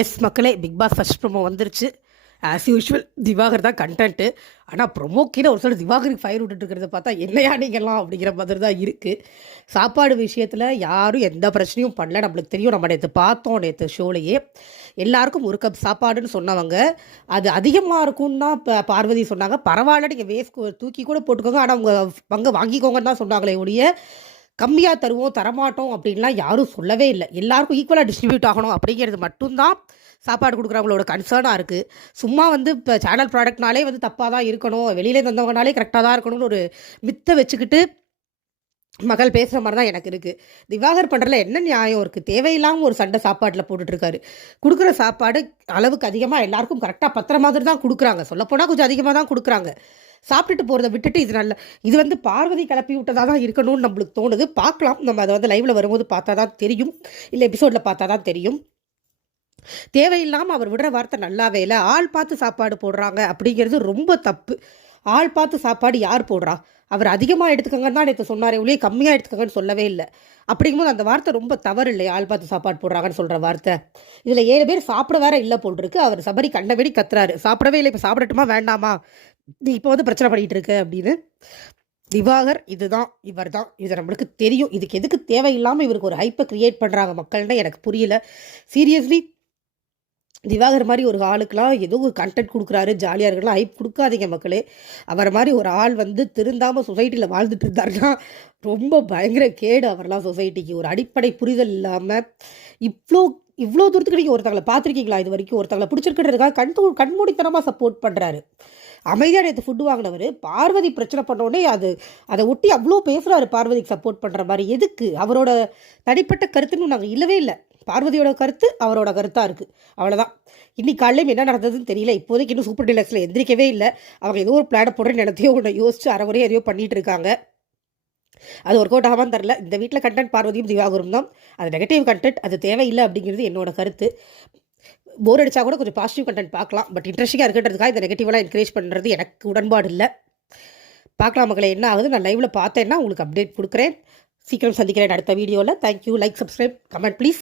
S மக்களே, big pass first promo வந்துருச்சு. As usual Diwakar தான் கண்டென்ட்டு. ஆனால் ப்ரொமோ கீழே ஒரு சில திவாகருக்கு ஃபயர் விட்டுட்டு பார்த்தா என்னையா நீங்கள்லாம் அப்படிங்கிற மாதிரி தான் இருக்குது. சாப்பாடு விஷயத்தில் யாரும் எந்த பிரச்சனையும் பண்ணல. நம்மளுக்கு தெரியும், நம்ம நேற்று பார்த்தோம். நேற்று ஷோலையே எல்லாருக்கும் ஒரு கப் சாப்பாடுன்னு சொன்னவங்க அது அதிகமாக இருக்கும்னு தான் பார்வதி சொன்னாங்க. பரவாயில்ல, நீங்கள் வேஸ்ட் தூக்கி கூட போட்டுக்கோங்க, ஆனால் உங்கள் பங்கை வாங்கிக்கோங்கன்னு தான் சொன்னாங்களே ஒழிய கம்மியாக தருவோம் தரமாட்டோம் அப்படின்லாம் யாரும் சொல்லவே இல்லை. எல்லாருக்கும் ஈக்குவலாக டிஸ்ட்ரிபியூட் ஆகணும் அப்படிங்கிறது மட்டும்தான் சாப்பாடு கொடுக்குறவங்களோட கன்சர்னாக இருக்குது. சும்மா இப்போ சேனல் ப்ராடக்ட்னாலே தப்பாக தான் இருக்கணும், வெளியிலே தந்தவங்கனாலே கரெக்டாக தான் இருக்கணும்னு ஒரு மித்தை வச்சுக்கிட்டு மகள் பேசுகிற மாதிரி தான் எனக்கு இருக்குது. திவாகர் பண்ணுறதுல என்ன நியாயம் இருக்குது? தேவையில்லாமல் ஒரு சண்டை சாப்பாட்டில் போட்டுட்ருக்காரு. கொடுக்குற சாப்பாடு அளவுக்கு அதிகமாக எல்லாருக்கும் கரெக்டாக பத்திர மாதிரி தான் கொடுக்குறாங்க. சொல்லப்போனால் கொஞ்சம் அதிகமாக தான் கொடுக்குறாங்க. சாப்பிட்டுட்டு போகிறத விட்டுட்டு இது பார்வதி கிளப்பி விட்டதாக தான் இருக்கணும்னு நம்மளுக்கு தோணுது. பார்க்கலாம், நம்ம அதை லைவில் வரும்போது பார்த்தா தான் தெரியும், இல்லை எபிசோடில் பார்த்தா தான் தெரியும். தேவையில்லாமல் அவர் விடுற வார்த்தை நல்லாவே இல்லை. ஆள் பார்த்து சாப்பாடு போடுறாங்க அப்படிங்கிறது ரொம்ப தப்பு. ஆள் பார்த்து சாப்பாடு யார் போடுறா? அவர் அதிகமாக எடுத்துக்கங்கன்னு தான் நேற்று சொன்னாரே ஒழிய கம்மியாக எடுத்துக்கங்கன்னு சொல்லவே இல்லை. அப்படிங்கும்போது அந்த வார்த்தை ரொம்ப தவறு இல்லை. ஆள் பார்த்து சாப்பாடு போடுறாங்கன்னு சொல்கிற வார்த்தை. இதில் 7 பேர் சாப்பிட வேற இல்லை போல் இருக்கு. அவர் சபரி கண்டபடி கத்துறாரு, சாப்பிடவே இல்லை, இப்போ சாப்பிடட்டுமா வேண்டாமா, நீ இப்போ பிரச்சனை பண்ணிகிட்டு இருக்க அப்படின்னு. திவாகர் இதுதான், இவர் தான், இது நம்மளுக்கு தெரியும். இதுக்கு எதுக்கு தேவையில்லாமல் இவருக்கு ஒரு ஹைப்பை கிரியேட் பண்ணுறாங்க மக்கள்னு எனக்கு புரியல. சீரியஸ்லி, திவாகர் மாதிரி ஒரு ஆளுக்கெலாம் ஏதோ ஒரு கண்டென்ட் கொடுக்குறாரு, ஜாலியாக இருக்கலாம், ஹைப் கொடுக்காதீங்க மக்களே. அவர் மாதிரி ஒரு ஆள் திருந்தாமல் சொசைட்டியில் வாழ்ந்துட்டு இருந்தாருன்னா ரொம்ப பயங்கர கேடு அவரெல்லாம் சொசைட்டிக்கு. ஒரு அடிப்படை புரிதல் இல்லாமல் இவ்வளோ தூரத்துக்கு நீங்கள் ஒருத்தங்களை பார்த்துருக்கீங்களா? இது வரைக்கும் ஒருத்தங்களை பிடிச்சிருக்கிறதுக்காக கண்மூடித்தனமாக சப்போர்ட் பண்ணுறாரு. அமைதியாக நேற்று ஃபுட்டு வாங்கினவர் பார்வதி பிரச்சனை பண்ணோடனே அதை ஒட்டி அவ்வளோ பேசுகிறாரு, பார்வதிக்கு சப்போர்ட் பண்ணுற மாதிரி. எதுக்கு? அவரோட தனிப்பட்ட கருத்துன்னு நாங்கள் இல்லவே இல்லை. பார்வதியோட கருத்து அவரோட கருத்தாக இருக்குது, அவ்வளோதான். இன்னைக்கு காலையில் என்ன நடந்ததுன்னு தெரியல. இப்போதைக்கு இன்னும் சூப்பர் டீலக்ஸில் எந்திரிக்கவே இல்லை. அவங்க ஏதோ ஒரு பிளானை போடுறேன்னு எனத்தையோ ஒன்று யோசிச்சு அரைவரையும் எதையோ பண்ணிகிட்டு இருக்காங்க. அது ஒர்க் அவுட் ஆகாமல் தரல. இந்த வீட்டில் கண்டென்ட் பார்வதியும் திவாகரும் தான். அது நெகட்டிவ் கண்டென்ட், அது தேவையில்லை அப்படிங்கிறது என்னோட கருத்து. போர் அடித்தா கூட கொஞ்சம் பாசிட்டிவ் கண்டென்ட் பார்க்கலாம். பட் இன்ட்ரெஸ்டிங்காக இருக்கிறதுக்காக இந்த நெகட்டிவெலாம் என்கரேஜ் பண்ணுறது எனக்கு உடன்பாடு இல்லை. பார்க்கலாம் மக்களை, என்ன ஆகுது. நான் லைவில் பார்த்தேன்னா உங்களுக்கு அப்டேட் கொடுக்குறேன். சீக்கிரம் சந்திக்கிறேன் அடுத்த வீடியோவில். Thank you. Like, subscribe, comment please.